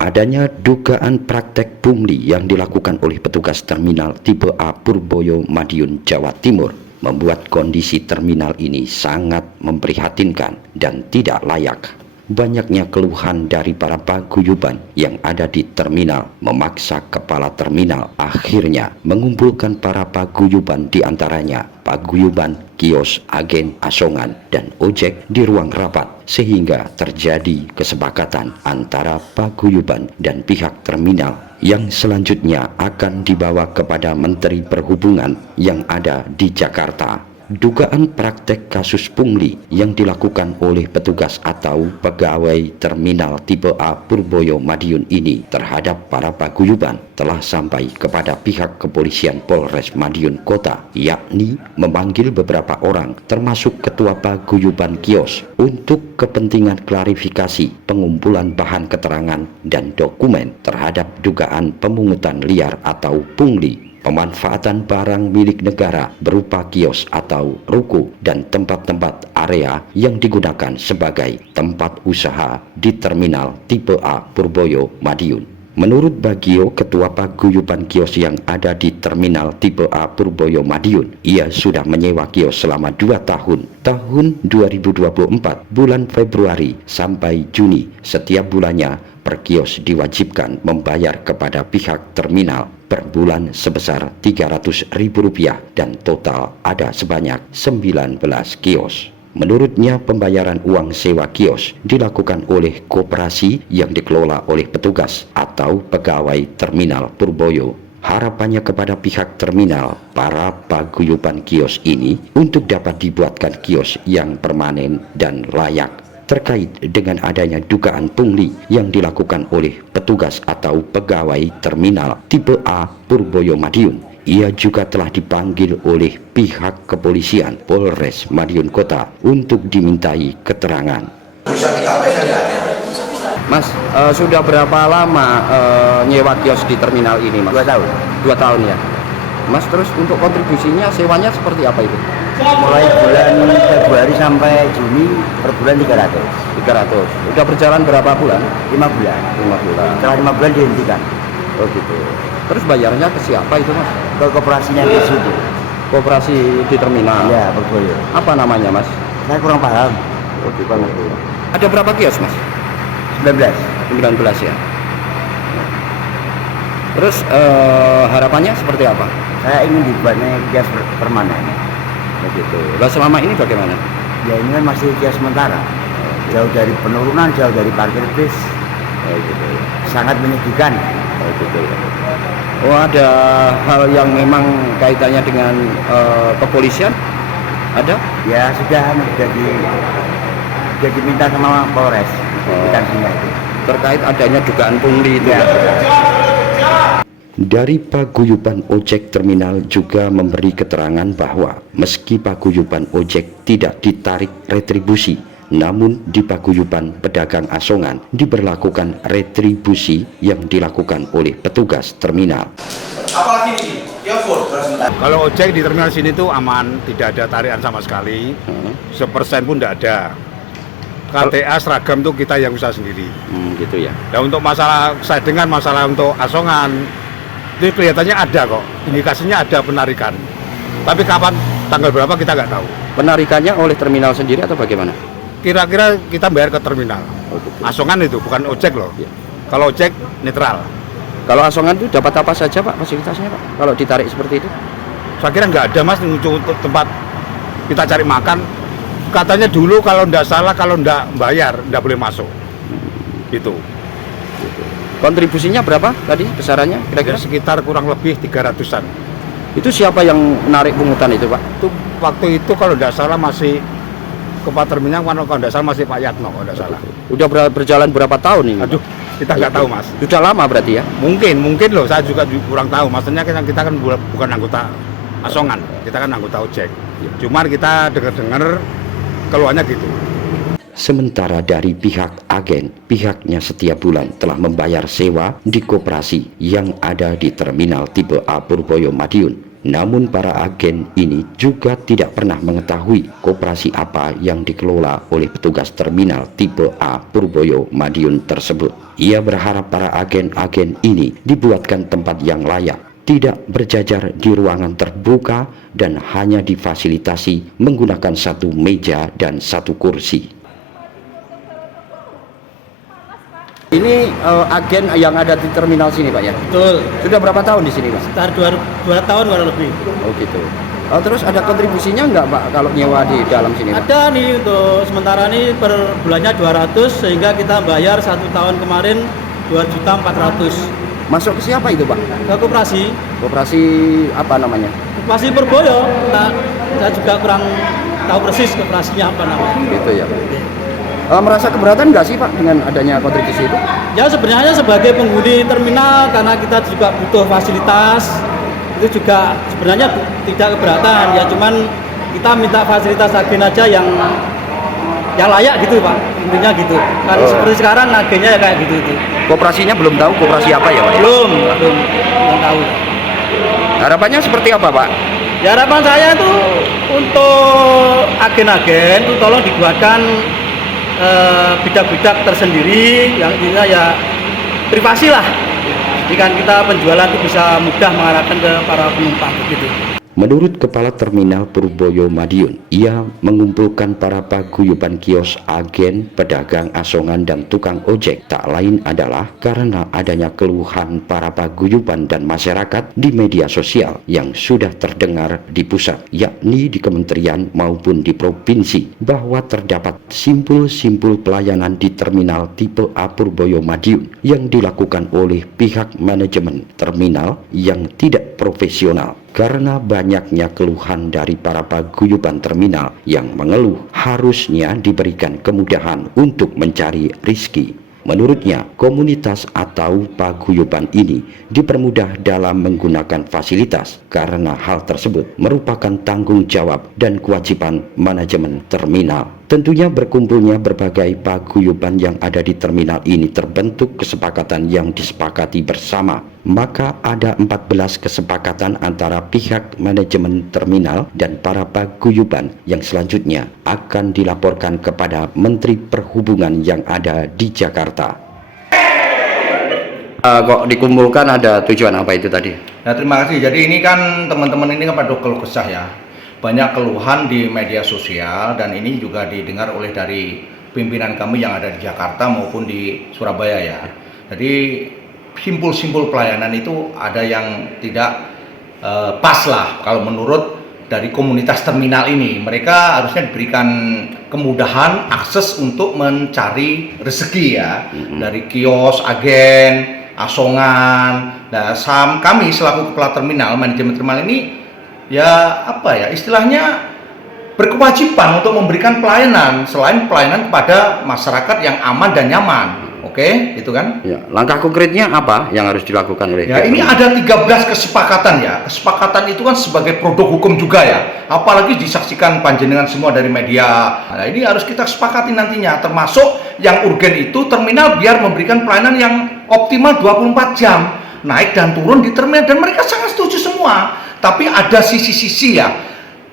Adanya dugaan praktek pungli yang dilakukan oleh petugas terminal tipe A Purboyo, Madiun, Jawa Timur membuat kondisi terminal ini sangat memprihatinkan dan tidak layak. Banyaknya keluhan dari para paguyuban yang ada di terminal memaksa kepala terminal akhirnya mengumpulkan para paguyuban, di antaranya paguyuban, kios, agen, asongan, dan ojek di ruang rapat, sehingga terjadi kesepakatan antara paguyuban dan pihak terminal yang selanjutnya akan dibawa kepada Menteri Perhubungan yang ada di Jakarta. Dugaan praktek kasus pungli yang dilakukan oleh petugas atau pegawai terminal tipe A Purboyo, Madiun ini terhadap para paguyuban telah sampai kepada pihak kepolisian Polres Madiun Kota, yakni memanggil beberapa orang termasuk ketua paguyuban kios untuk kepentingan klarifikasi pengumpulan bahan keterangan dan dokumen terhadap dugaan pemungutan liar atau pungli, pemanfaatan barang milik negara berupa kios atau ruko dan tempat-tempat area yang digunakan sebagai tempat usaha di terminal tipe A Purboyo, Madiun. Menurut Bagio, ketua paguyuban kios yang ada di terminal tipe A Purboyo, Madiun, ia sudah menyewa kios selama 2 tahun. Tahun 2024, bulan Februari sampai Juni, setiap bulannya per kios diwajibkan membayar kepada pihak terminal per bulan sebesar Rp300.000 dan total ada sebanyak 19 kios. Menurutnya, pembayaran uang sewa kios dilakukan oleh koperasi yang dikelola oleh petugas atau pegawai terminal Purboyo. Harapannya kepada pihak terminal, para paguyuban kios ini untuk dapat dibuatkan kios yang permanen dan layak. Terkait dengan adanya dugaan pungli yang dilakukan oleh petugas atau pegawai terminal tipe A Purboyo, Madiun, ia juga telah dipanggil oleh pihak kepolisian Polres Madiun Kota untuk dimintai keterangan. Mas, sudah berapa lama nyewa kios di terminal ini, Mas? 2 tahun. 2 tahun ya. Mas, terus untuk kontribusinya sewanya seperti apa itu? Mulai bulan Februari sampai Juni per bulan 300. 300. Udah berjalan berapa bulan? 5 bulan. 5 bulan. Setelah 5 bulan dihentikan. Oh gitu. Terus bayarnya ke siapa itu, Mas? Ke koperasinya di situ. Koperasi di terminal. Ya, Purboyo. Apa namanya, Mas? Saya kurang paham. Oh gitu. Ada berapa kios, Mas? 19. 19 ya. Terus harapannya seperti apa? Saya ingin dibuatnya kios permanen. Begitu. Lah selama ini bagaimana? Ya ini kan masih kios sementara. Jauh dari penurunan, jauh dari parkir bis. Gitu. Sangat menyedihkan. Gitu ya. Oh, ada hal yang memang kaitannya dengan kepolisian? Ada? Ya sudah diminta sama Polres. Terkait adanya dugaan pungli itu ya. Dari paguyuban ojek terminal juga memberi keterangan bahwa meski paguyuban ojek tidak ditarik retribusi, namun di paguyuban pedagang asongan diberlakukan retribusi yang dilakukan oleh petugas terminal. Apalagi ini, ya full. Kalau ojek di terminal sini tuh aman, tidak ada tarikan sama sekali, sepersen pun tidak ada. KTA seragam tuh kita yang usaha sendiri. Gitu ya. Dan untuk masalah, saya dengar masalah untuk asongan, itu kelihatannya ada kok, indikasinya ada penarikan. Tapi kapan, tanggal berapa kita nggak tahu. Penarikannya oleh terminal sendiri atau bagaimana? Kira-kira kita bayar ke terminal. Gitu. Asongan itu, bukan ojek loh. Ya. Kalau ojek, netral. Kalau asongan itu dapat apa saja, Pak, fasilitasnya, Pak? Kalau ditarik seperti itu? Saya kira nggak ada, Mas, untuk tempat kita cari makan. Katanya dulu kalau nggak salah, kalau nggak bayar, nggak boleh masuk. Gitu. Kontribusinya berapa tadi besarannya kira-kira? Ya, sekitar kurang lebih 300-an. Itu siapa yang menarik pungutan itu, Pak? Itu waktu itu kalau nggak salah masih Kepala Terminal, kalau nggak salah masih Pak Yatno, kalau nggak salah. Udah berjalan berapa tahun ini? Aduh, kita nggak tahu, Mas. Sudah lama berarti ya? Mungkin loh, saya juga kurang tahu. Maksudnya kita kan bukan anggota asongan, kita kan anggota ojek. Cuman kita dengar keluarnya gitu. Sementara dari pihak agen, pihaknya setiap bulan telah membayar sewa di koperasi yang ada di terminal tipe A Purboyo, Madiun. Namun para agen ini juga tidak pernah mengetahui koperasi apa yang dikelola oleh petugas terminal tipe A Purboyo Madiun tersebut. Ia berharap para agen-agen ini dibuatkan tempat yang layak, tidak berjajar di ruangan terbuka dan hanya difasilitasi menggunakan satu meja dan satu kursi. Ini agen yang ada di terminal sini Pak ya? Betul, Sudah berapa tahun di sini Pak? sekitar 2 tahun kurang lebih. Oh gitu. Terus ada kontribusinya nggak Pak kalau nyewa di dalam sini Pak? Ada nih untuk sementara ini per bulannya 200 sehingga kita bayar 1 tahun kemarin 2.400.000. Masuk ke siapa itu Pak? Ke koperasi, Koperasi apa namanya? koperasi Purboyo. Saya juga kurang tahu persis koperasinya apa namanya. Gitu ya Pak. Merasa keberatan nggak sih Pak dengan adanya kontribusi itu? Ya sebenarnya sebagai penghuni terminal karena kita juga butuh fasilitas itu juga sebenarnya tidak keberatan ya, cuman kita minta fasilitas agen aja yang layak gitu Pak, intinya gitu. Kalau seperti sekarang agennya ya kayak gitu itu. Koperasinya belum tahu koperasi apa ya Pak? Belum tahu. Harapannya seperti apa Pak? Ya harapan saya itu untuk agen-agen itu tolong dibuatkan bidak-bidak tersendiri yang intinya ya privasi lah. Jadi kan kita penjualan itu bisa mudah mengarahkan ke para penumpang begitu. Menurut Kepala Terminal Purboyo Madiun, ia mengumpulkan para paguyuban kios, agen, pedagang asongan dan tukang ojek. Tak lain adalah karena adanya keluhan para paguyuban dan masyarakat di media sosial yang sudah terdengar di pusat, yakni di kementerian maupun di provinsi, bahwa terdapat simpul-simpul pelayanan di terminal tipe A Purboyo Madiun yang dilakukan oleh pihak manajemen terminal yang tidak profesional. Karena banyaknya keluhan dari para paguyuban terminal yang mengeluh harusnya diberikan kemudahan untuk mencari rezeki. Menurutnya, komunitas atau paguyuban ini dipermudah dalam menggunakan fasilitas karena hal tersebut merupakan tanggung jawab dan kewajiban manajemen terminal. Tentunya berkumpulnya berbagai paguyuban yang ada di terminal ini terbentuk kesepakatan yang disepakati bersama. Maka ada 14 kesepakatan antara pihak manajemen terminal dan para paguyuban yang selanjutnya akan dilaporkan kepada Menteri Perhubungan yang ada di Jakarta. Kok dikumpulkan ada tujuan apa itu tadi? Nah, terima kasih. Jadi ini kan teman-teman ini kan pada keluh kesah ya. Banyak keluhan di media sosial dan ini juga didengar oleh dari pimpinan kami yang ada di Jakarta maupun di Surabaya ya. Jadi simpul-simpul pelayanan itu ada yang tidak pas lah kalau menurut dari komunitas terminal ini. Mereka harusnya diberikan kemudahan akses untuk mencari rezeki ya, dari kios, agen, asongan. Nah, kami selaku kepala terminal, manajemen terminal ini ya apa ya istilahnya berkewajiban untuk memberikan pelayanan selain pelayanan kepada masyarakat yang aman dan nyaman. Oke, itu kan? Ya, langkah konkretnya apa yang harus dilakukan oleh? Ya, ini ada 13 kesepakatan ya. Kesepakatan itu kan sebagai produk hukum juga ya. Apalagi disaksikan panjenengan semua dari media. Nah, ini harus kita sepakati nantinya, termasuk yang urgen itu terminal biar memberikan pelayanan yang optimal 24 jam. Naik dan turun di terminal dan mereka sangat setuju semua. Tapi ada sisi-sisi ya,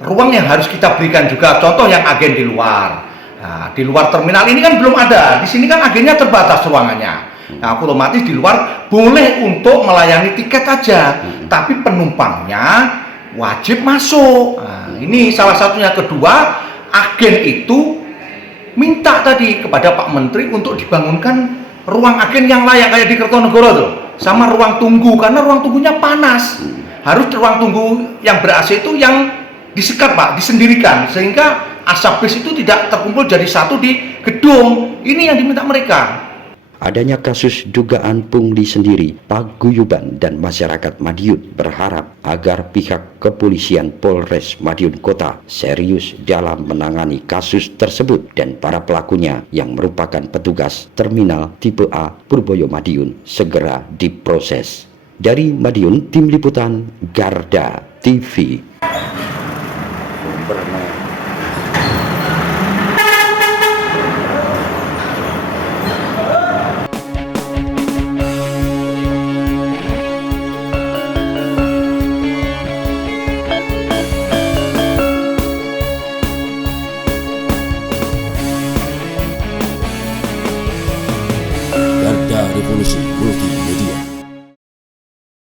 ruang yang harus kita berikan juga. Contoh yang agen di luar. Nah, di luar terminal ini kan belum ada. Di sini kan agennya terbatas ruangannya. Nah, otomatis di luar boleh untuk melayani tiket aja, tapi penumpangnya wajib masuk. Nah, ini salah satunya. Kedua, agen itu minta tadi kepada Pak Menteri untuk dibangunkan ruang agen yang layak kayak di Kertonegoro tuh, sama ruang tunggu karena ruang tunggunya panas. Harus ruang tunggu yang ber-AC itu yang disekat Pak, disendirikan sehingga asap bis itu tidak terkumpul jadi satu di gedung. Ini yang diminta mereka. Adanya kasus dugaan pungli sendiri, paguyuban dan masyarakat Madiun berharap agar pihak kepolisian Polres Madiun Kota serius dalam menangani kasus tersebut dan para pelakunya yang merupakan petugas terminal tipe A Purboyo Madiun segera diproses. Dari Madiun, Tim Liputan Garda TV. Revolusi Multimedia.